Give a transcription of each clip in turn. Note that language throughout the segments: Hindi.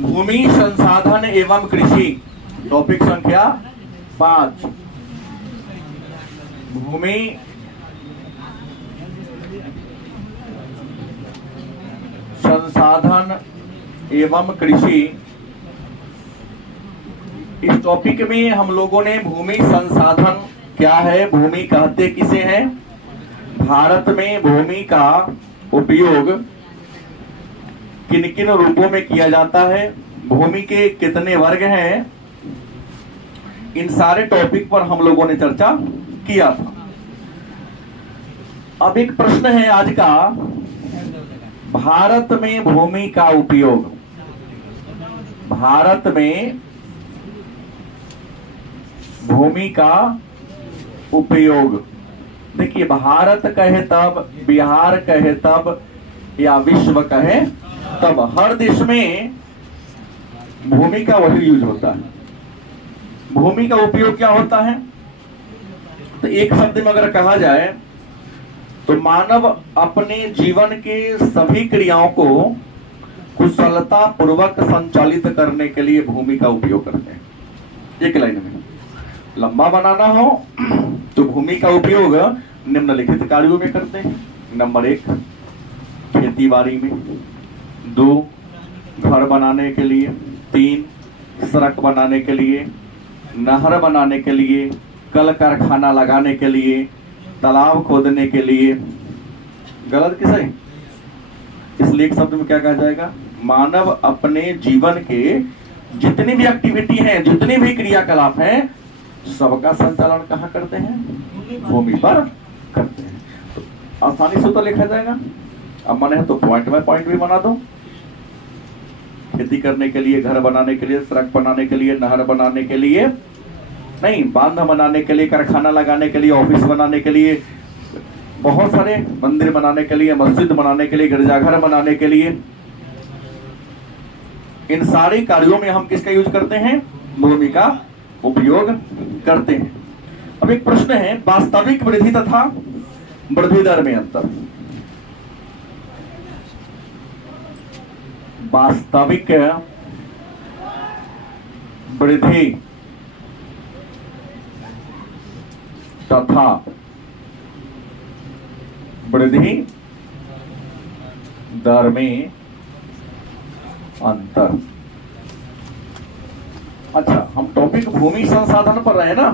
भूमि संसाधन एवं कृषि, टॉपिक संख्या 5। भूमि संसाधन एवं कृषि। इस टॉपिक में हम लोगों ने भूमि संसाधन क्या है, भूमि कहते किसे हैं, भारत में भूमि का उपयोग किन किन रूपों में किया जाता है, भूमि के कितने वर्ग हैं, इन सारे टॉपिक पर हम लोगों ने चर्चा किया था। अब एक प्रश्न है आज का, भारत में भूमि का उपयोग, भारत में भूमि का उपयोग। देखिए, भारत कहे तब, बिहार कहे तब, या विश्व कहे तब, हर देश में भूमि का वही यूज होता है। भूमि का उपयोग क्या होता है, तो एक शब्द में अगर कहा जाए तो मानव अपने जीवन के सभी क्रियाओं को कुशलता पूर्वक संचालित करने के लिए भूमि का उपयोग करते हैं। एक लाइन में लंबा बनाना हो तो भूमि का उपयोग निम्नलिखित कार्यों में करते हैं। नंबर 1, खेती बाड़ी में। 2, घर बनाने के लिए। 3, सड़क बनाने के लिए, नहर बनाने के लिए, कल कारखाना लगाने के लिए, तालाब खोदने के लिए। गलत कि सही? इसलिए एक शब्द में क्या कहा जाएगा, मानव अपने जीवन के जितनी भी एक्टिविटी हैं, जितनी भी क्रियाकलाप हैं, सबका संचालन कहाँ करते हैं, भूमि पर करते हैं। तो आसानी से तो लिखा जाएगा। अब मन है तो पॉइंट बाय पॉइंट भी बना दो। खेती करने के लिए, घर बनाने के लिए, सड़क बनाने के लिए, नहर बनाने के लिए नहीं, बांध बनाने के लिए, कारखाना लगाने के लिए, ऑफिस बनाने के लिए, बहुत सारे मंदिर बनाने के लिए, मस्जिद बनाने के लिए, गिरजाघर बनाने के लिए, इन सारे कार्यों में हम किसका यूज करते हैं, भूमि का उपयोग करते हैं। अब एक प्रश्न है, वास्तविक वृद्धि तथा वृद्धि दर में अंतर। वास्तविक वृद्धि तथा वृद्धि दर में अंतर। अच्छा, हम टॉपिक भूमि संसाधन पर रहे ना,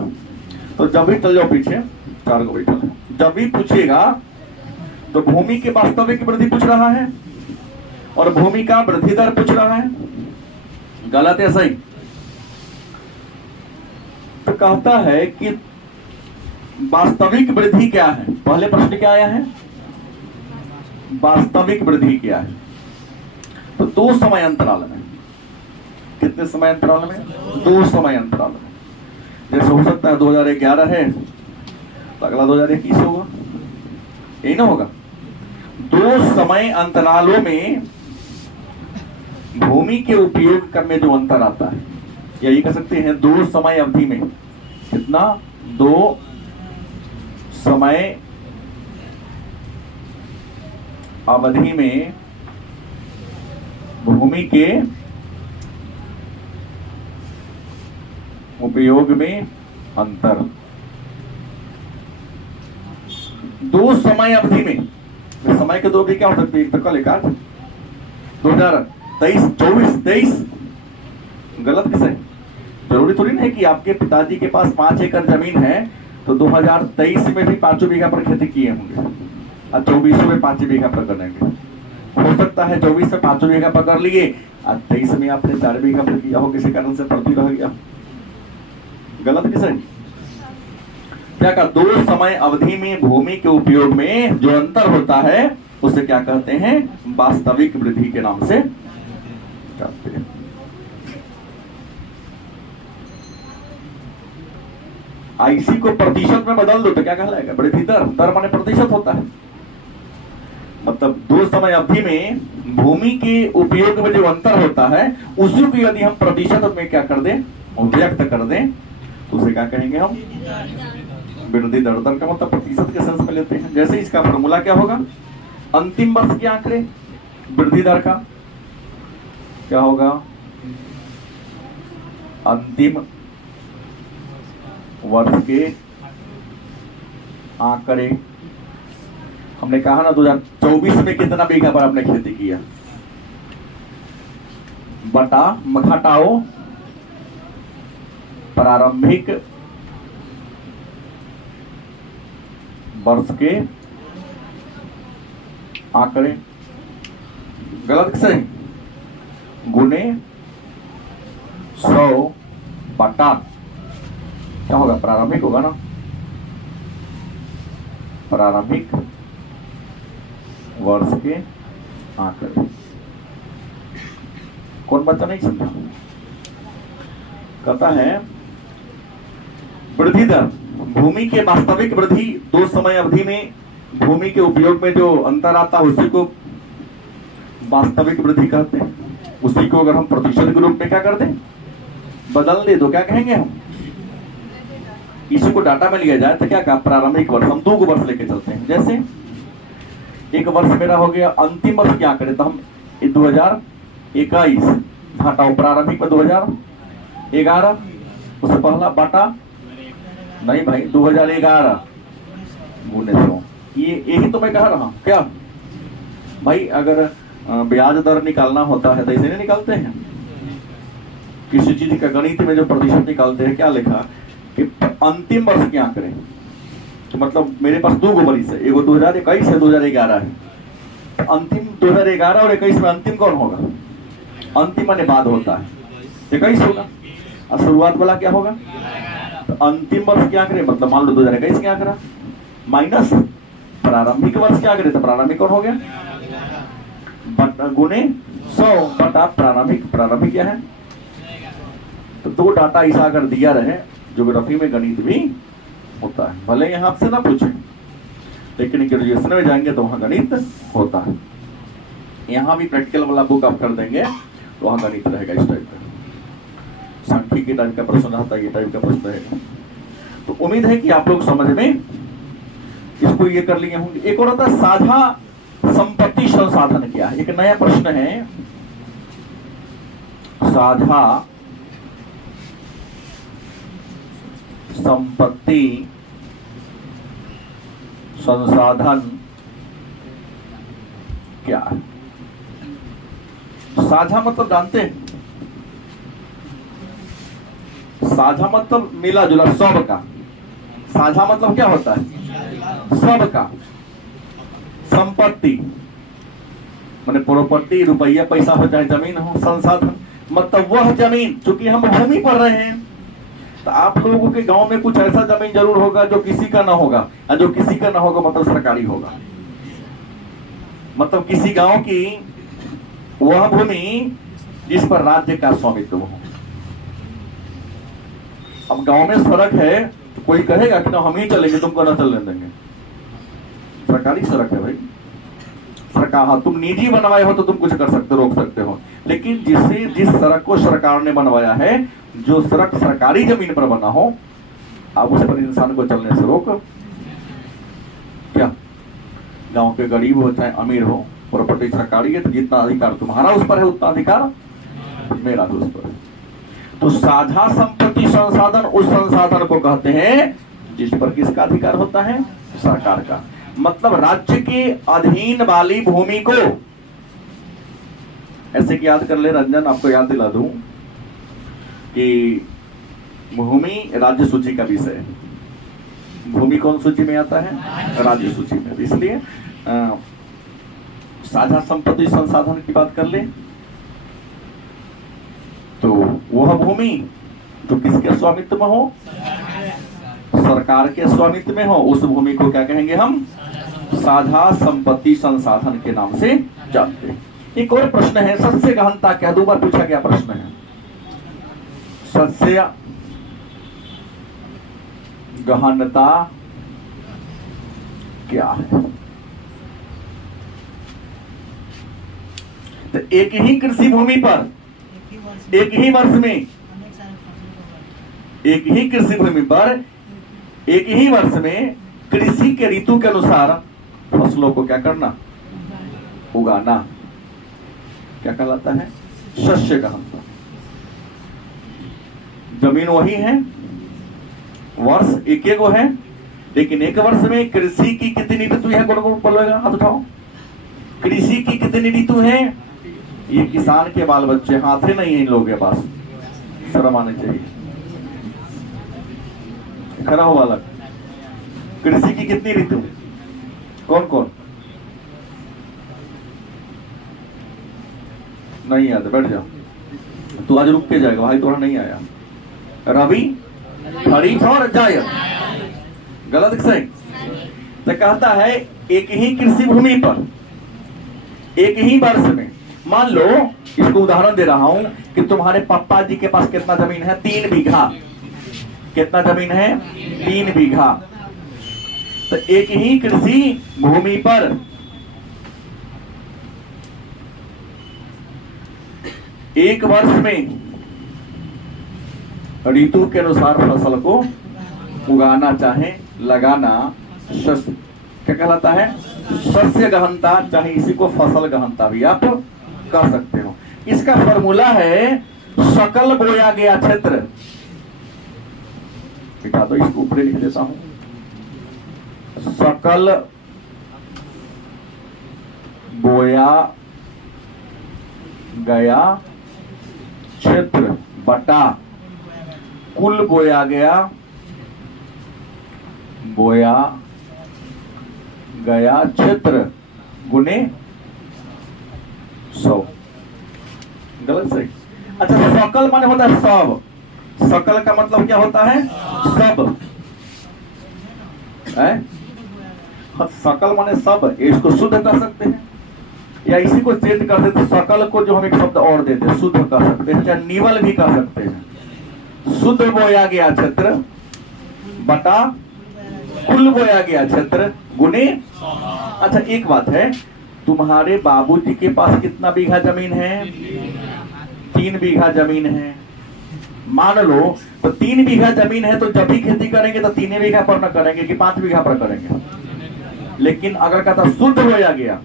तो जब भी चल जाओ पीछे, 4 को बैठा है, जब भी पूछेगा तो भूमि की वास्तविक वृद्धि पूछ रहा है और भूमि का वृद्धि दर पूछ रहा है। गलत है सही? तो कहता है कि वास्तविक वृद्धि क्या है। पहले प्रश्न क्या आया है, वास्तविक वृद्धि क्या है। तो 2 समय अंतराल में, कितने समय अंतराल में, 2 समय अंतराल में। जैसे हो सकता है 2011 है तो अगला 2021 होगा, यही ना होगा। 2 समय अंतरालों में भूमि के उपयोग करने जो अंतर आता है, यही कह सकते हैं 2 समय अवधि में। कितना, 2 समय अवधि में भूमि के उपयोग में अंतर। 2 समय अवधि में, समय के 2 भी क्या हो सकते हैं, एक तो कल एक आज, 2023, 24, 23। गलत किसे? जरूरी थोड़ी नहीं है कि आपके पिताजी के पास 5 एकड़ जमीन है तो 2023 में भी 5 बीघा पर खेती किए होंगे और 24 में 5 बीघा पर करेंगे। हो सकता है 24 में 5 बीघा पर कर लिए और 23 में आपने 4 बीघा पर किया हो, किसी कारण से पड़ती रह गया। गलत किसे? क्या कहा, 2 समय अवधि में भूमि के उपयोग में जो अंतर होता है उसे क्या कहते हैं, वास्तविक वृद्धि के नाम से कहते हैं। आईसी को प्रतिशत में बदल दो तो क्या कहलाएगा, वृद्धि दर। दर माने प्रतिशत होता है। मतलब 2 समय अवधि में भूमि के उपयोग में जो अंतर होता है उसी को यदि हम प्रतिशत में क्या कर दें, व्यक्त कर दें, तो उसे क्या कहेंगे हम, वृद्धि दर। दर का मतलब प्रतिशत के सेंस में लेते हैं। जैसे इसका फॉर्मूला क्या होगा, अंतिम वर्ष के आंकड़े वृद्धि दर का, क्या होगा? अंतिम वर्ष के आंकड़े। हमने कहा ना 2024 में कितना बीघा पर आपने खेती किया, बटा घटाओ प्रारंभिक वर्ष के आंकड़े, गलत सही, गुने 100 बटा क्या होगा? प्रारंभिक होगा ना, प्रारंभिक वर्ष के आंकड़े। कौन बच्चा नहीं समझा? कहता है वृद्धि दर, भूमि के वास्तविक वृद्धि 2 समय अवधि में भूमि के उपयोग में जो अंतर आता है उसी को वास्तविक वृद्धि कहते हैं। उसी को अगर हम प्रतिशत के रूप में क्या कर दें, बदल दे तो क्या कहेंगे हम? इसी को डाटा में लिया जाए तो क्या कहा? प्रारंभिक वर्ष। हम 2 वर्ष लेके चलते हैं। जैसे एक वर्ष मेरा हो गया अंतिम वर्ष क्या करें तो हम 2021 घटाओ प्रारंभिक में 2011, उससे पहला बाटा नहीं भाई 2011 गुने 100। ये यही तो मैं कह रहा हूं। क्या भाई, अगर ब्याज दर निकालना होता है तो ऐसे नहीं निकालते हैं। किसी चीज का गणित में जो प्रतिशत निकालते हैं, क्या लिखा कि अंतिम वर्ष क्या करें, तो मतलब मेरे पास 2 वर्ष है, एगो 2021 है, 2011 है। तो अंतिम 2011 और 21 में अंतिम कौन होगा? अंतिम माने बाद होता है, 21 होगा। और शुरुआत वाला क्या होगा? तो अंतिम वर्ष क्या करे, मतलब मान लो 2021 क्या करा, माइनस प्रारंभिक वर्ष क्या करे, तो प्रारंभिक कौन हो गया? गुने 100 बटा प्रारंभिक। प्रारंभिक क्या है? तो 2 डाटा ऐसा अगर दिया रहे, ज्योग्राफी में गणित भी होता है। भले यहाँ आपसे ना पूछे, लेकिन ग्रेजुएशन में जाएंगे तो वहां गणित होता है। यहाँ भी प्रैक्टिकल वाला बुक आप कर देंगे तो वहां गणित रहेगा इस टाइप का। सांख्यिकी टाइप का प्रश्न आता है, ये टाइप का प्रश्न रहेगा। तो उम्मीद है कि आप लोग समझ में इसको ये कर लिए होंगे। एक और होता है साझा संपत्ति संसाधन क्या है। एक नया प्रश्न है, साझा संपत्ति संसाधन क्या है? साझा मतलब जानते हैं? साझा मतलब मिला जुला, सब का। साझा मतलब क्या होता है? सब का। संपत्ति माने प्रॉपर्टी, रुपया पैसा हो चाहे जमीन हो। संसाधन मतलब वह जमीन, चूंकि हम भूमि पर रहे हैं तो आप लोगों के गांव में कुछ ऐसा जमीन जरूर होगा जो किसी का ना होगा, और जो किसी का ना होगा मतलब सरकारी होगा। मतलब किसी गांव की वह भूमि जिस पर राज्य का स्वामित्व हो। अब गांव में सड़क है तो कोई कहेगा कि ना हम ही चलेंगे, तुमको ना चलने देंगे। सरकारी सड़क है भाई, सरकार। हाँ, तुम निजी बनवाए हो तो तुम कुछ कर सकते हो, रोक सकते हो। लेकिन जिस सड़क को सरकार ने बनवाया है, जो सड़क सरकारी जमीन पर बना हो, आप उस पर इंसान को चलने से रोक क्या? गांव के गरीब हो चाहे अमीर हो, प्रॉपर्टी सरकारी है तो जितना अधिकार तुम्हारा उस पर है उतना अधिकार मेरा भी उस पर है। तो साझा संपत्ति संसाधन उस संसाधन को कहते हैं जिस पर किसका अधिकार होता है? सरकार का। मतलब राज्य के अधीन वाली भूमि को, ऐसे कि याद कर ले रंजन, आपको याद दिला दूं कि भूमि राज्य सूची का विषय है। भूमि कौन सूची में आता है? राज्य सूची में। इसलिए साझा संपत्ति संसाधन की बात कर ले तो वह भूमि जो किसके स्वामित्व में हो? सरकार के स्वामित्व में हो, उस भूमि को क्या कहेंगे हम? साझा संपत्ति संसाधन के नाम से जानते हैं। एक और प्रश्न है, सस्य गहनता क्या? 2 बार पूछा गया प्रश्न है। सस्य गहनता क्या है? तो एक ही कृषि भूमि पर एक ही वर्ष में, एक ही कृषि भूमि पर एक ही वर्ष में कृषि के ऋतु के अनुसार फसलों को क्या करना? उगाना। क्या कहलाता है? शस्य गहनता। जमीन वही है, वर्ष एक एक है, लेकिन एक वर्ष में कृषि की कितनी ऋतु है? कौन कौन बोलेगा? हाथ उठाओ। कृषि की कितनी ऋतु है? ये किसान के बाल बच्चे, हाथे नहीं है इन लोगों के पास, शर्म आनी चाहिए। खड़ा हो बालक। कृषि की कितनी ऋतु? कौन कौन? नहीं याद, बैठ जाओ। तू आज रुक के जाएगा भाई, थोड़ा नहीं आया। रवि, खरीफ और जायद। गलत सही? तो कहता है एक ही कृषि भूमि पर एक ही वर्ष में, मान लो इसको उदाहरण दे रहा हूं कि तुम्हारे पापा जी के पास कितना जमीन है? 3 बीघा। कितना जमीन है? 3 बीघा। तो एक ही कृषि भूमि पर एक वर्ष में ऋतु के अनुसार फसल को उगाना चाहे लगाना शस्य क्या कहलाता है? शस्य गहनता, चाहे इसी को फसल गहनता भी आप कह सकते हो। इसका फॉर्मूला है सकल बोया गया क्षेत्र। बिठा दो, इसको ऊपर लिख देता हूं। सकल बोया गया क्षेत्र बटा कुल बोया गया क्षेत्र गुने 100। गलत सही? अच्छा, सकल माने होता है सब। सकल का मतलब क्या होता है? सब है? सकल माने सब। इसको शुद्ध कर सकते हैं या इसी को चेंज कर देते, सकल को जो हम एक शब्द और देते शुद्ध कर सकते हैं, चाहे निवल भी कर सकते हैं। शुद्ध बोया गया क्षेत्र बटा कुल बोया गया क्षेत्र गुने। अच्छा, एक बात है, तुम्हारे बाबूजी के पास कितना बीघा जमीन है? 3 बीघा जमीन है। मान लो तो 3 बीघा जमीन है, तो जब भी खेती करेंगे तो 3 बीघा पर न करेंगे कि 5 बीघा पर करेंगे। लेकिन अगर कहता शुद्ध बोया गया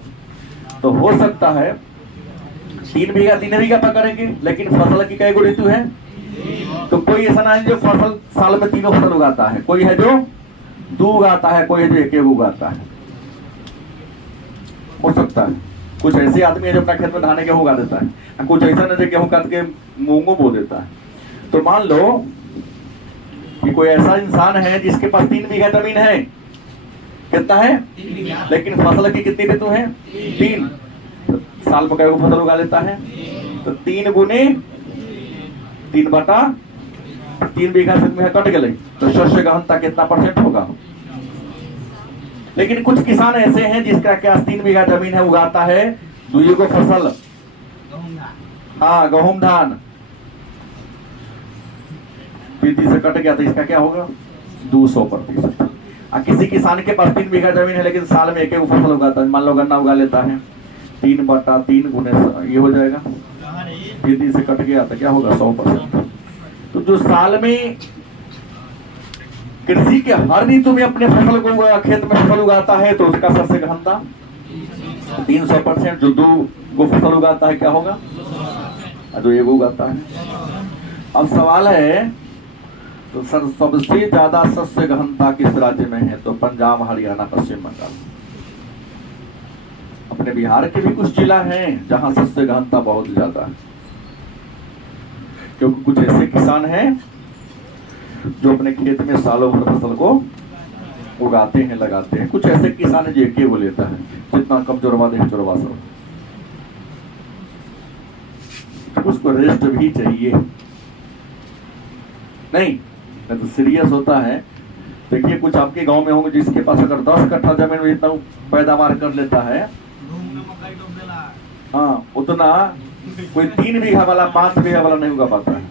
तो हो सकता है 3 बीघा पर करेंगे, लेकिन फसल की कई गो ऋतु है? तो कोई ऐसा ना है जो फसल साल में 3 फसल उगाता है, कोई है जो 2 उगाता है, कोई है जो 1 उगाता है। हो सकता है कुछ ऐसे आदमी है जो अपना खेत में धान गेहूं उगा देता है, कुछ ऐसा नहीं जो गेहूं काट के मूंगो बो देता है। तो मान लो कि कोई ऐसा इंसान है जिसके पास 3 बीघा जमीन है। कितना है? लेकिन फसल की कितनी ऋतु है? 3। तो साल में कई फसल उगा लेता है? तो 3 गुने 3 बटा 3 बीघा से कट गए, तो शस्य गहनता कितना % होगा? लेकिन कुछ किसान ऐसे हैं जिसका क्या 3 बीघा जमीन है, उगाता है 2 को फसल। हाँ, गेहूं धान 30 से कट गया, तो इसका क्या होगा? 200%। किसी किसान के पास 3 बीघा जमीन है, लेकिन साल में 1 फसल उगाता है, मान लो गन्ना उगा लेता है, 3 बटा 3 गुने ये हो जाएगा, 30 से कट गया तो क्या होगा? 100%। तो जो साल में कृषि के हर ऋतु में अपने फसल को खेत में फसल उगाता है, तो उसका शस्य गहनता 300%। जो 2 को फसल उगाता है क्या होगा? जो 1 उगाता है। अब सवाल है, तो सर सबसे ज्यादा शस्य गहनता किस राज्य में है? तो पंजाब, हरियाणा, पश्चिम बंगाल। अपने बिहार के भी कुछ जिला हैं जहां शस्य गहनता बहुत ज्यादा है, क्योंकि कुछ ऐसे किसान हैं जो अपने खेत में सालों भर फसल को उगाते हैं, लगाते हैं। कुछ ऐसे किसान है जो 1 को लेता है, जितना कम जोरवा दे चोरवा सब। उसको रेस्ट भी चाहिए नहीं तो सीरियस होता है। देखिए, कुछ आपके गांव में होंगे जिसके पास अगर 10 कट्ठा जमीन में इतना पैदावार कर लेता है, हाँ, उतना कोई 3 बीघा वाला 5 बीघा वाला नहीं उगा पाता है।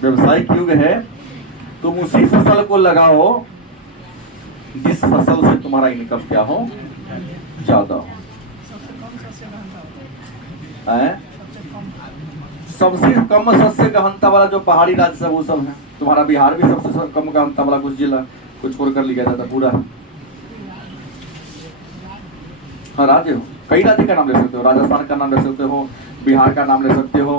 व्यवसायिक युग है, तुम उसी फसल को लगाओ जिस फसल से तुम्हारा इनकम क्या हो? ज्यादा हो। सबसे कम शस्य गहनता वाला जो पहाड़ी राज्य सब वो सब है। तुम्हारा बिहार भी सबसे कम गहनता वाला कुछ जिला कुछ छोड़ कर लिया जाता पूरा। हाँ, राज्य हो, कई राज्य का नाम ले सकते हो, राजस्थान का नाम ले सकते हो, बिहार का नाम ले सकते हो,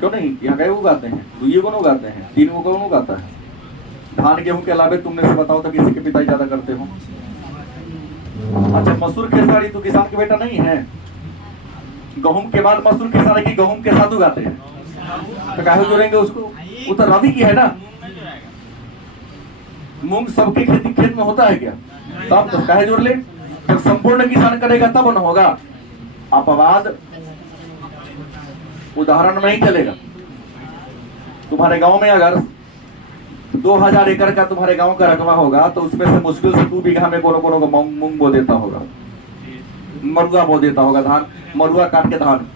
क्यों नहीं? यहाँ गए उगाते हैं, तो ये कौन उगाते हैं, 3 को कौन उगाता है? धान गेहूं के अलावे तुमने से बताओ तो किसी के पिता ज्यादा करते हो? अच्छा, मसूर खेसारी तो किसान के बेटा नहीं है? गेहूं के बाद मसूर खेसारी की गेहूं के साथ उगाते हैं, तो काहे जोड़ेंगे उसको? वो तो रवि की है ना। मूंग सबके खेती खेत में होता है क्या? तब तो काहे जोड़ ले? जब संपूर्ण किसान करेगा तब न होगा। अपवाद उदाहरण नहीं चलेगा। तुम्हारे गांव में अगर 2000 एकड़ का तुम्हारे गांव का रकबा होगा तो उसमें से मुश्किल से 2 बीघा में कोनो कोनो को मूंग बो देता होगा, मरुआ बो देता होगा, धान मरुआ काट के धान।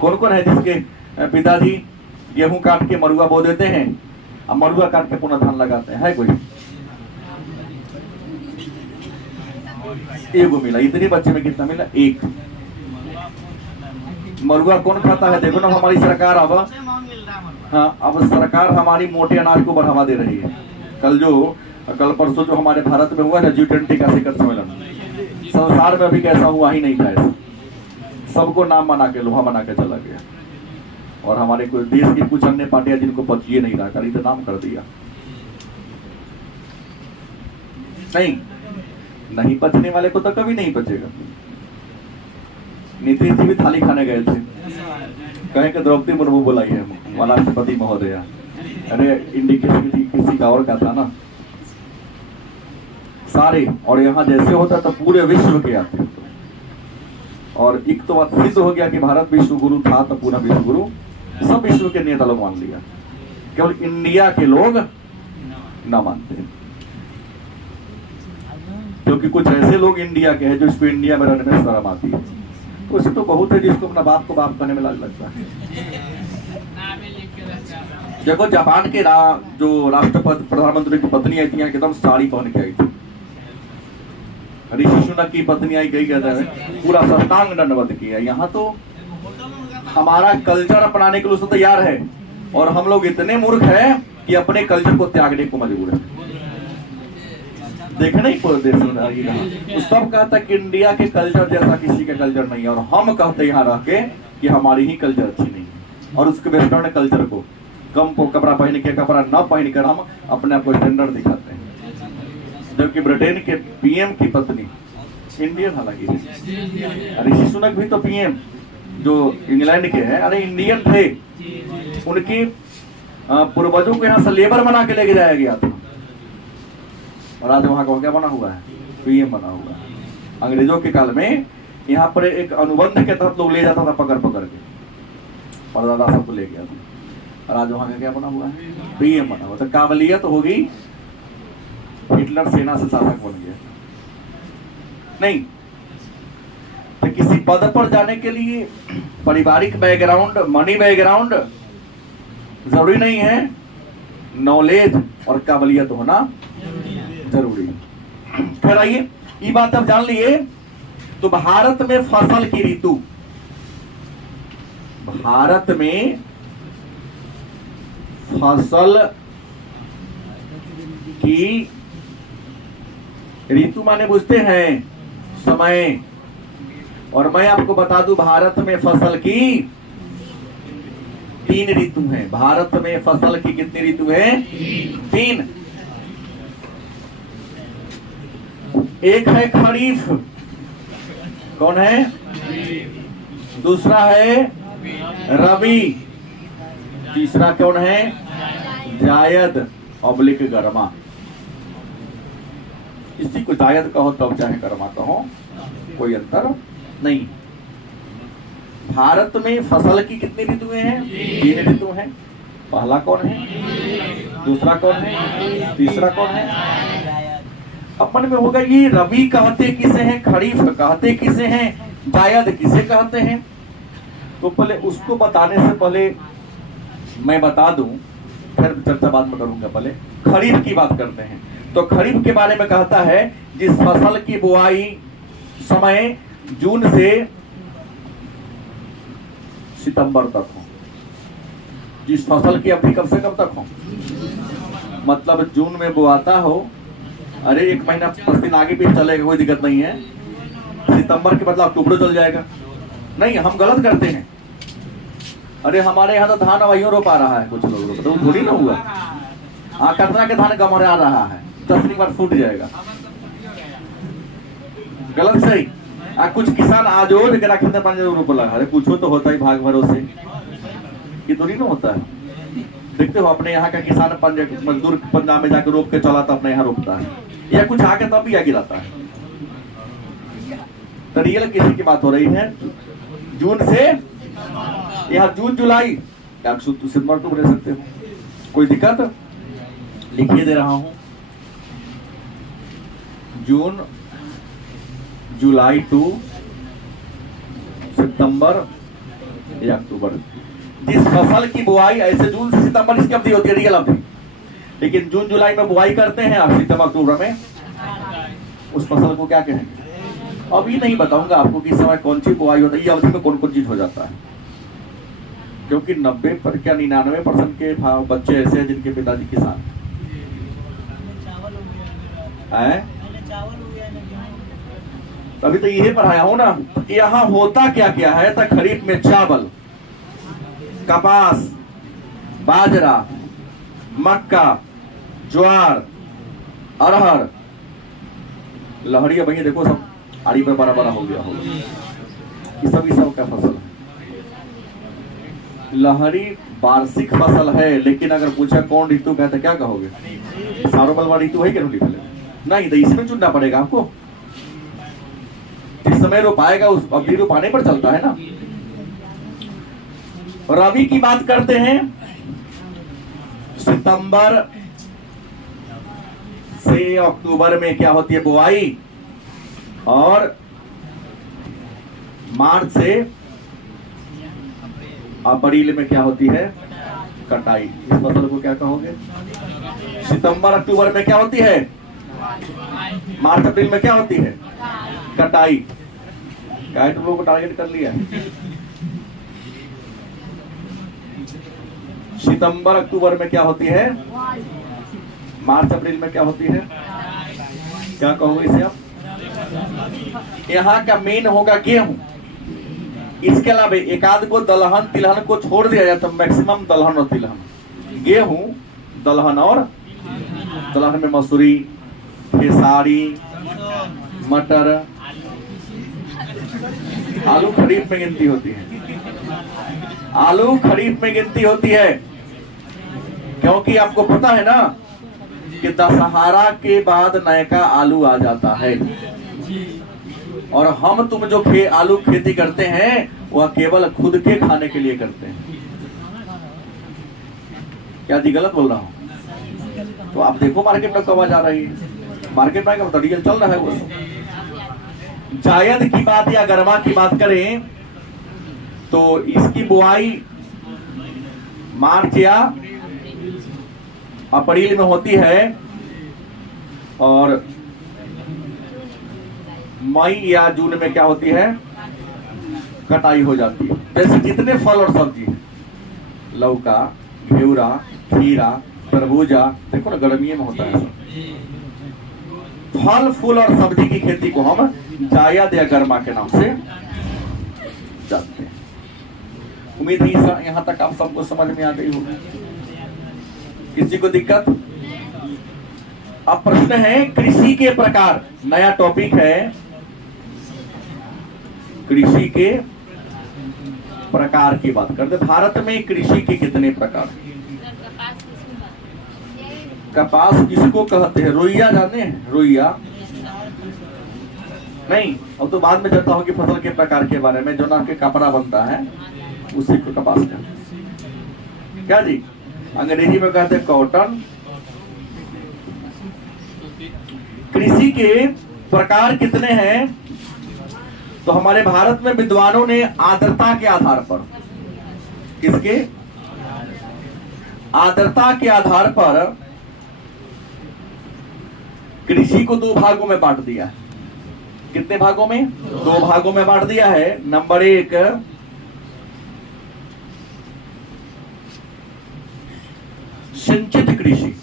कौन कौन है जिसके पिताजी गेहूं काट के मरुआ बो देते हैं और मरुआ काट के पुनः धान लगाते हैं? है कोई? एगो मिला। इतने बच्चे में कितना मिला? 1। मरुआ कौन खाता है? देखो ना हमारी सरकार अब, हाँ, अब सरकार हमारी मोटे अनाज को बढ़ावा दे रही है। कल परसों जो हमारे भारत में हुआ ना G20 का शिखर सम्मेलन, संसार में अभी कैसा हुआ ही नहीं था ऐसा। सबको नाम बना के, लोहा बना के चला गया। और हमारे कुछ देश की कुछ अन्य पार्टियां जिनको पचिए नहीं रहा, कर नाम कर दिया। नहीं पचने वाले को तो कभी नहीं पचेगा। नीतीश जी भी थाली खाने गए थे, कहे कि द्रौपदी मुर्मू बुलाई है वाला राष्ट्रपति महोदय। अरे इंडिकेशन किसी का और का था ना सारे। और यहाँ जैसे होता तो पूरे विश्व के आते। और एक तो बात सिद्ध हो गया कि भारत विश्व गुरु था, तो पूरा विश्व गुरु सब विश्व के नेता लोग मान लिया, केवल इंडिया के लोग ना मानते। क्योंकि कुछ ऐसे लोग इंडिया के हैं जो इसको इंडिया में रहने में शर्म आती है। तो उसे तो बहुत है जिसको अपना बाप को बाप करने में लाज लगता है। देखो जापान के जो राष्ट्रपति प्रधानमंत्री की पत्नी आई थी, यहाँ एकदम साड़ी पहन के आई थी। ऋषि सुनक की पत्नी आई, गई कहता है पूरा साष्टांग दंडवत किया। यहाँ तो हमारा कल्चर अपनाने के लिए उसको तैयार है, और हम लोग इतने मूर्ख हैं कि अपने कल्चर को त्यागने को मजबूर है। देखे नहीं पूरे देश में तो सब कहता कि इंडिया के कल्चर जैसा किसी का कल्चर नहीं है, और हम कहते यहाँ रह के कि हमारी ही कल्चर अच्छी नहीं है, और उसके वेस्टर्न कल्चर को कम कपड़ा पहन के, कपड़ा न पहनकर हम अपने आप को स्टैंडर्ड दिखाते हैं। जबकि ब्रिटेन के पीएम की पत्नी इंडियन, हालांकि ऋषि सुनक भी तो पीएम जो इंग्लैंड के हैं, अरे इंडियन थे। उनकी पूर्वजों को यहाँ से लेबर बना के लेके जाया गया था, और आज वहां का क्या बना हुआ है? पीएम बना हुआ है। अंग्रेजों के काल में यहाँ पर एक अनुबंध के तहत लोग ले जाता था पकड़ के, और दादा साहब को ले गया था, और आज वहां का क्या बना हुआ है? पीएम बना हुआ। तो काबलियत तो होगी, हिटलर सेना से शासक बन गया। नहीं तो किसी पद पर जाने के लिए पारिवारिक बैकग्राउंड, मनी बैकग्राउंड जरूरी नहीं है, नॉलेज और काबिलियत होना जरूरी है। फिर आइए, ये बात अब जान लिए तो भारत में फसल की ऋतु, भारत में फसल की ऋतु माने बुझते हैं समय। और मैं आपको बता दूं भारत में फसल की 3 ऋतु हैं। भारत में फसल की कितनी ऋतु है? 3। एक है खरीफ, कौन है? दूसरा है रबी, तीसरा कौन है? जायद ऑब्लिक गर्मा। इसी को जायद कहो तब चाहे गर्मा कहो, कोई अंतर नहीं। भारत में फसल की कितनी ऋतुएं हैं? 3 ऋतु हैं। पहला कौन है? दूसरा कौन है? तीसरा कौन है? अपन में होगा ये रबी कहते किसे हैं, खरीफ कहते किसे हैं, जायद किसे कहते हैं। तो पहले उसको बताने से पहले मैं बता दूं, फिर चर्चा बाद में करूंगा। पहले खरीफ की बात करते हैं। तो खरीफ के बारे में कहता है जिस फसल की बुआई समय जून से सितंबर तक हो। जिस फसल की अवधि कब से कब तक हो, मतलब जून में बोआता हो, अरे 1 महीना 10 दिन आगे पीछे चलेगा, कोई दिक्कत नहीं है। सितंबर के बदला अक्टूबर चल जाएगा, नहीं, हम गलत करते हैं। अरे हमारे यहाँ तो धान वही रोपा रहा है, कुछ लोग तो थोड़ी ना हुआ। कतना के धान गमरा रहा है, 10 बार फूट जाएगा। गलत सही। कुछ किसान आज खेत में रोप लगा। अरे पूछो तो होता ही भाग भरोसे, ये थोड़ी ना होता है। देखते हो अपने यहाँ का किसान मजदूर पंजाब में जाकर रोप के चला तो अपने यहाँ रोपता है, या कुछ आके तब भी आगे गिराता है। तो रियल किसी की बात हो रही है। जून से यहाँ जून जुलाई आप सितंबर तो रह सकते हो, कोई दिक्कत? लिखिए दे रहा हूं, जून जुलाई टू सितंबर या अक्टूबर। जिस फसल की बुआई ऐसे जून से सितंबर इसकी अवधि होती है, रियल अवधि। लेकिन जून जुलाई में बुआई करते हैं और सितंबर अक्टूबर में उस फसल को क्या कहेंगे? अभी नहीं बताऊंगा आपको कि इस समय कौन सी बुआई होती है, ये अवधि में कौन कौन चीज हो जाता है। क्योंकि 99% के बच्चे ऐसे हैं जिनके पिताजी किसान हैं। अभी तो यही पढ़ाया हूं ना। यहाँ होता क्या क्या है, तो खरीफ में चावल, कपास, बाजरा, मक्का, ज्वार, अरहर, लहरी। भैया देखो सब आड़ी पर बड़ा बड़ा हो गया होगा, ये सब क्या फसल है? लहरी वार्षिक फसल है, लेकिन अगर पूछा कौन ऋतु का है तो क्या कहोगे? सार्वभौम ऋतु है क्या? नहीं, तो इसमें चुनना पड़ेगा आपको। जिस समय रोपाएगा उस अवधि रोपाने पर चलता है ना। रबी की बात करते हैं, सितंबर से अक्टूबर में क्या होती है? बुआई। और मार्च से अप्रैल में क्या होती है? कटाई। इस फसल को क्या कहोगे? सितंबर अक्टूबर में क्या होती है? मार्च अप्रैल में क्या होती है? कटाई। क्या तुम लोगों को टारगेट कर लिया? सितंबर अक्टूबर में क्या होती है? मार्च अप्रैल में क्या होती है? क्या कहोगे इसे आप? यहाँ का मेन होगा गेहूं। इसके अलावा एक आध को दलहन तिलहन को छोड़ दिया जाए तो मैक्सिमम दलहन और तिलहन। गेहूं, दलहन और दलहन में मसूरी, खेसारी, मटर, आलू खरीफ में गिनती होती है। आलू खरीफ में गिनती होती है, क्योंकि आपको पता है ना कि दशहरा के बाद नयका आलू आ जाता है। और हम तुम जो आलू खेती करते हैं वह केवल खुद के खाने के लिए करते हैं। क्या जी गलत बोल रहा हूं? तो आप देखो मार्केट में कब आ जा रही है। मार्केट में का रियल चल रहा है वो। जायद की बात या गरमा की बात करें तो इसकी बुआई मार्च या अप्रैल में होती है और मई या जून में क्या होती है? कटाई हो जाती है। जैसे जितने फल और सब्जी है, लौका, घेवड़ा, खीरा, तरबूजा, देखो ना गर्मी में होता है। फल फूल और सब्जी की खेती को हम जायद या गर्मा के नाम से जानते हैं। उम्मीद है यहाँ तक आप सबको समझ में आ गई होगी। किसी को दिक्कत? अब प्रश्न है कृषि के प्रकार। नया टॉपिक है कृषि के प्रकार की बात करते। भारत में कृषि के कितने प्रकार? कपास किसको कहते हैं? रोइया जाने हैं? रोइया नहीं। अब तो बाद में चर्चा होगी फसल के प्रकार के बारे में। जो ना के कपड़ा बनता है उसी को कपास कहते हैं। क्या जी? अंग्रेजी में कहते हैं कॉटन। कृषि के प्रकार कितने हैं? तो हमारे भारत में विद्वानों ने आर्द्रता के आधार पर, किसके? आर्द्रता के आधार पर कृषि को 2 भागों में बांट दिया है। कितने भागों में? 2 भागों में बांट दिया है। नंबर 1 सिंचित कृषि।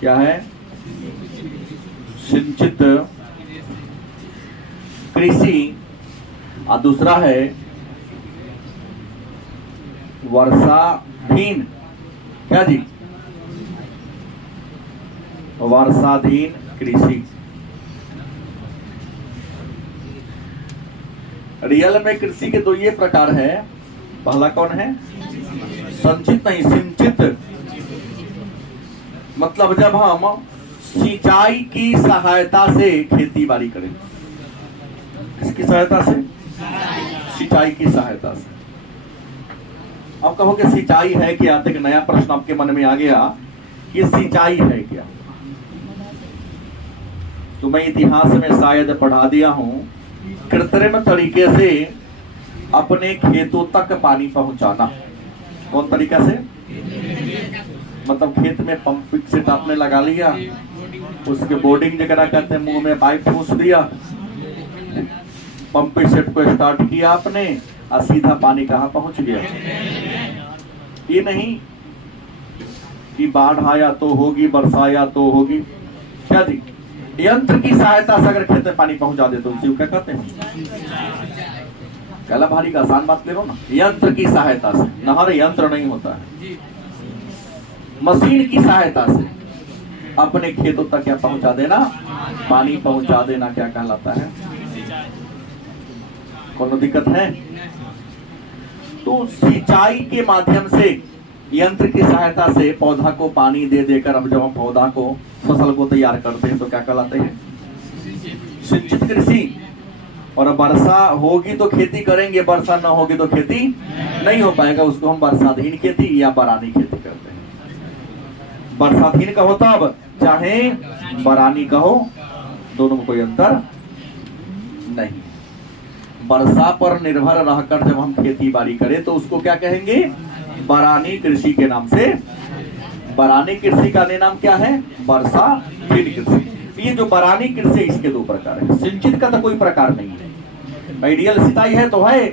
क्या है? सिंचित कृषि और दूसरा है वर्षाधीन। क्या जी? वर्षाधीन कृषि। रियल में कृषि के दो ये प्रकार है। पहला कौन है? संचित नहीं, सिंचित। मतलब जब हम सिंचाई की सहायता से खेती बाड़ी करें। किसकी सहायता से? सिंचाई की सहायता से। अब कहोगे सिंचाई है क्या? तो एक नया प्रश्न आपके मन में आ गया, ये सिंचाई है क्या? तो मैं इतिहास में शायद पढ़ा दिया हूं, कृत्रिम तरीके से अपने खेतों तक पानी पहुंचाना। कौन तरीका से? मतलब खेत में पंप सेट आपने लगा लिया, उसके बोर्डिंग जगह कहते हैं, मुंह में पाइप ठूस दिया, पंप सेट को स्टार्ट किया आपने और सीधा पानी कहाँ पहुंच गया। ये नहीं कि बाढ़ आया तो होगी, वर्षा आया तो होगी। क्या जी? यंत्र की सहायता से अगर खेत में पानी पहुंचा दे तो उसे क्या कहते हैं? कहला भारी का आसान बात ले लो ना। यंत्र की सहायता से, नहर यंत्र नहीं होता है, मशीन की सहायता से अपने खेतों तक क्या पहुंचा देना? पानी पहुंचा देना। क्या कहलाता है? कोनो दिक्कत है? तो सिंचाई के माध्यम से, यंत्र की सहायता से पौधा को पानी दे देकर, अब जब हम पौधा को, फसल को तैयार करते हैं तो क्या कहलाते हैं? सिंचित कृषि। और वर्षा होगी तो खेती करेंगे, वर्षा न होगी तो खेती नहीं हो पाएगा, उसको हम वर्षाधीन खेती या बरानी खेती करते हैं। वर्षाधीन कहो तब, चाहे बरानी कहो, दोनों में कोई अंतर नहीं। वर्षा पर निर्भर रहकर जब हम खेती बाड़ी करें तो उसको क्या कहेंगे? बरानी कृषि के नाम से। बरानी कृषि का नाम क्या है? वर्षाधीन कृषि। ये जो बरानी कृषि, इसके दो प्रकार है। सिंचित का तो कोई प्रकार नहीं है। आइडियल सिंचाई है तो है,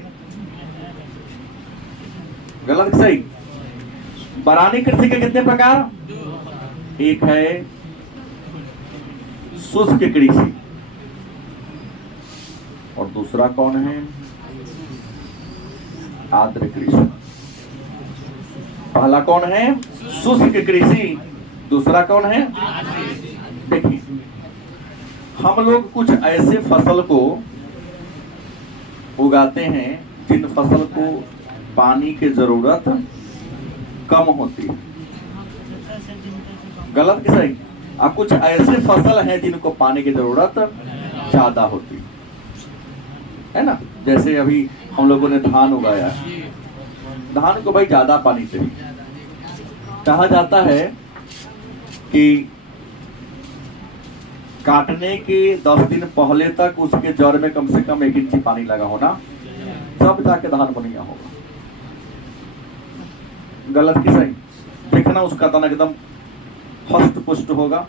गलत सही। बरानी कृषि के कितने प्रकार? एक है शुष्क कृषि और दूसरा कौन है? आर्द्र कृषि। पहला कौन है? शुष्क कृषि। दूसरा कौन है? देखिए, हम लोग कुछ ऐसे फसल को उगाते हैं जिन फसल को पानी की जरूरत कम होती है। गलत कि सही? अब कुछ ऐसे फसल हैं जिनको पानी की जरूरत ज्यादा होती है ना। जैसे अभी हम लोगों ने धान उगाया, धान को भाई ज्यादा पानी चाहिए। कहा जाता है कि काटने के 10 दिन पहले तक उसके जड़ में कम से कम 1 इंच पानी लगा होना, तब जाके धान बढ़िया होगा। गलत कि सही? देखना उसका तना एकदम हष्ट पुष्ट होगा।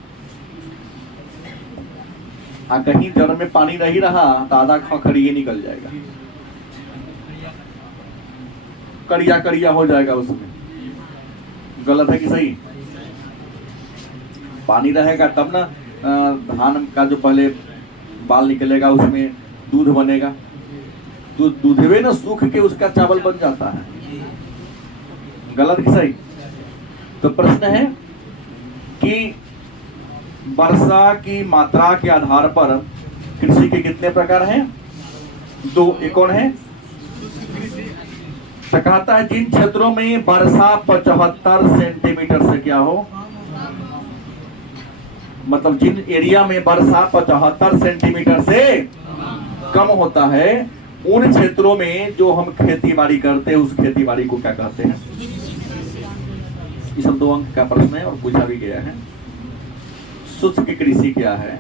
कहीं जड़ में पानी नहीं रहा तो आधा खड़िए निकल जाएगा, करिया करिया हो जाएगा उसमें। गलत है कि सही? पानी रहेगा तब ना धान का जो पहले बाल निकलेगा उसमें दूध बनेगा। दूधवे ना सूख के उसका चावल बन जाता है। गलत कि सही? तो प्रश्न है कि वर्षा की मात्रा के आधार पर कृषि के कितने प्रकार हैं? 2। एक कौन है? तो कहता है जिन क्षेत्रों में वर्षा 75 सेंटीमीटर से क्या हो, मतलब जिन एरिया में वर्षा 75 सेंटीमीटर से कम होता है, उन क्षेत्रों में जो हम खेती बाड़ी करते हैं उस खेती बाड़ी को क्या कहते हैं? ये सब 2 अंक का प्रश्न है और पूछा भी गया है। शुष्क कृषि क्या है?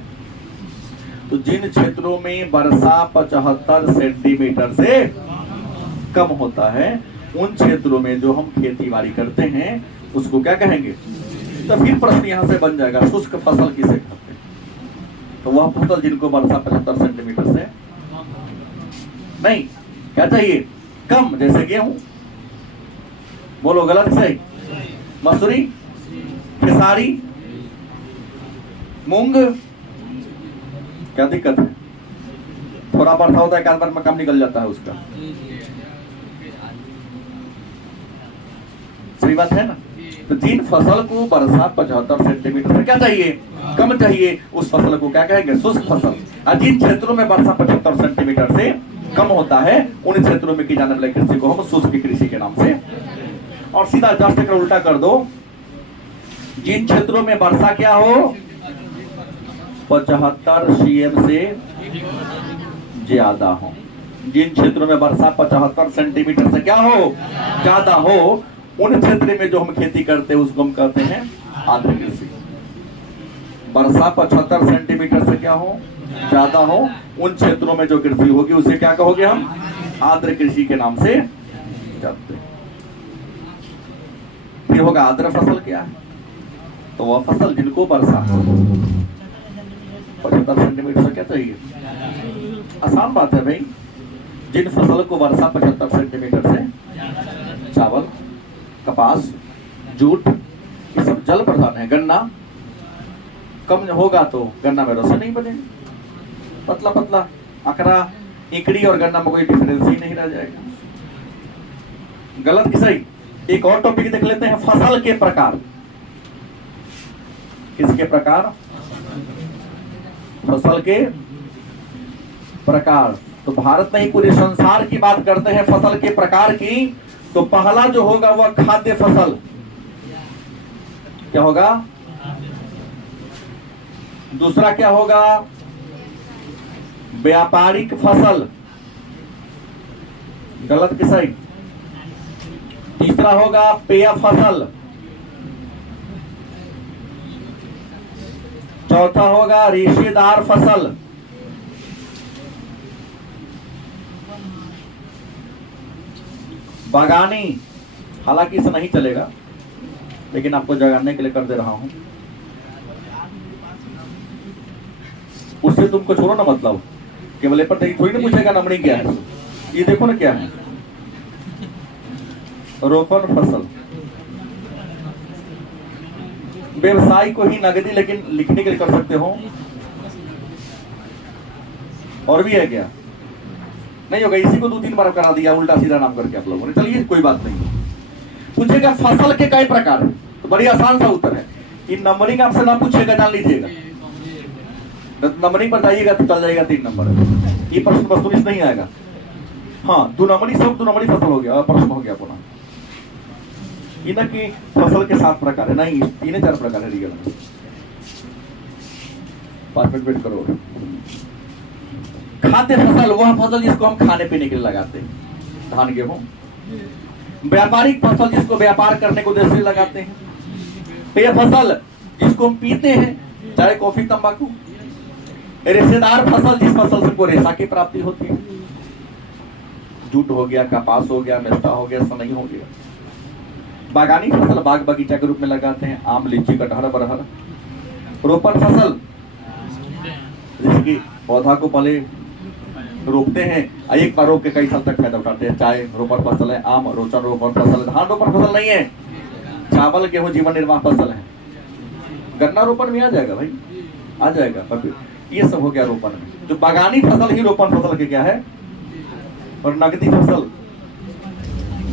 तो जिन क्षेत्रों में वर्षा 75 सेंटीमीटर से कम होता है, उन क्षेत्रों में जो हम खेती बाड़ी करते हैं उसको क्या कहेंगे? तो फिर प्रश्न यहां से बन जाएगा, शुष्क फसल किसे कहते हैं? तो वह फसल जिनको वर्षा 75 सेंटीमीटर से नहीं, क्या चाहिए? कम। जैसे गेहूं, बोलो गलत सही? मसूरी, खेसारी, मूंग, क्या दिक्कत है? थोड़ा थोड़ा वर्षा होता है, एक आध बार में काम निकल जाता है उसका। सही बात है ना। तो जिन फसल को वर्षा 75 सेंटीमीटर से क्या चाहिए, कम चाहिए, उस फसल को क्या कहेंगे, शुष्क फसल। और जिन क्षेत्रों में वर्षा 75 सेंटीमीटर से कम होता है, उन क्षेत्रों में की जाने वाली कृषि को हम शुष्क कृषि के नाम से। और सीधा जस्ट कर उल्टा कर दो, जिन क्षेत्रों में वर्षा क्या हो 75 cm से ज्यादा हो, जिन क्षेत्रों में वर्षा 75 सेंटीमीटर से क्या हो, ज्यादा हो, उन क्षेत्र में जो हम खेती करते हैं उसको हम कहते हैं आर्द्र कृषि। वर्षा 75 सेंटीमीटर से क्या हो, ज्यादा हो, उन क्षेत्रों में जो कृषि होगी उसे क्या कहोगे हम, आर्द्र कृषि के नाम से जानते हैं। फिर होगा आर्द्र फसल क्या है, तो वह फसल जिनको वर्षा 75 सेंटीमीटर से क्या चाहिए, आसान बात है भाई। जिन फसल को वर्षा 75 सेंटीमीटर से, चावल, कपास, जूट, ये सब जल प्रधान है। गन्ना कम होगा तो गन्ना में रस नहीं बनेगी, पतला पतला अकरा, इकड़ी और गन्ना में कोई डिफरेंस ही नहीं रह जाएगा। गलत कि सही। एक और टॉपिक देख लेते हैं, फसल के प्रकार। किसके प्रकार, फसल के प्रकार। तो भारत में ही पूरे संसार की बात करते हैं फसल के प्रकार की, तो पहला जो होगा वह खाद्य फसल। क्या होगा, दूसरा क्या होगा, व्यापारिक फसल। गलत कि सही। तीसरा होगा पेय फसल। चौथा होगा रेशेदार फसल। बागानी, हालांकि इसे नहीं चलेगा लेकिन आपको जगाने के लिए कर दे रहा हूं। उससे तुमको छोड़ो ना, मतलब केवल पर थोड़ी ना पूछेगा नमनी क्या है। ये देखो ना क्या है, रोपण फसल। व्यवसाय को ही नगदी लेकिन लिखने के लिए कर सकते हो। और भी है क्या, नहीं होगा, इसी को 2-3 बार करा दिया उल्टा सीधा नाम करके आप लोगों ने। चलिए कोई बात नहीं। पूछेगा फसल के कई प्रकार, तो बड़ी आसान सा उत्तर है। इन नंबरिंग आपसे ना पूछेगा, जान लीजिएगा। नंबरिंग पर जाइएगा तो चल जाएगा 3 नंबर। ये प्रश्न वस्तुनिष्ठ नहीं आएगा। हाँ, 2 नंबरी सब 2 नंबरी फसल हो गया, प्रश्न हो गया पुनः। इन्हें की फसल के 7 प्रकार है, नहीं 3-4 प्रकार है रियल में। 5 मिनट वेट करो। खाद्य फसल वह फसल जिसको हम खाने पीने के लिए लगाते हैं, धान गेहूं। व्यापारिक फसल जिसको व्यापार करने को उद्देश्य से लगाते हैं। पेय फसल जिसको हम पीते हैं, चाहे कॉफी तंबाकू। रेशेदार फसल जिस फसल से को रेशा की प्राप्ति होती है, जूट हो गया, कपास हो गया, मेस्टा हो गया, सनई हो गया। बागानी फसल बाग बगीचा के रूप में लगाते हैं, आम, लीची, कटहल, बरहर। रोपण फसल जैसे कि पौधा को पहले रोपते हैं, एक बार रोप के कई साल तक फायदा उठाते हैं, चाहे रोपण फसल है, आम रोचन रोपण फसल है, धान रोपण फसल नहीं है, चावल गेहूं जीवन निर्वाह फसल है। गन्ना रोपण में आ जाएगा भाई, आ जाएगा। ये सब हो गया रोपण में। जो बागानी फसल ही रोपण फसल के क्या है। और नगदी फसल,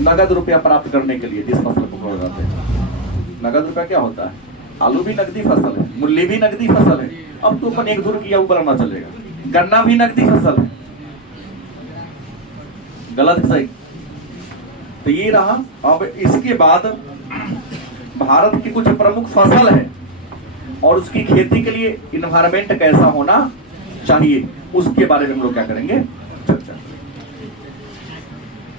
नगद रुपया प्राप्त करने के लिए जिस फसल को लगाते हैं। नगद रुपया क्या होता है, आलू भी नगदी फसल है, मूली भी नगदी फसल है। अब तो अपन एक दूर किया ऊपर ना चलेगा। गन्ना भी नगदी फसल है। गलत सही। तो ये रहा। अब इसके बाद भारत की कुछ प्रमुख फसल है और उसकी खेती के लिए इन्वायरमेंट कैसा होना चाहिए, उसके बारे में हम लोग क्या करेंगे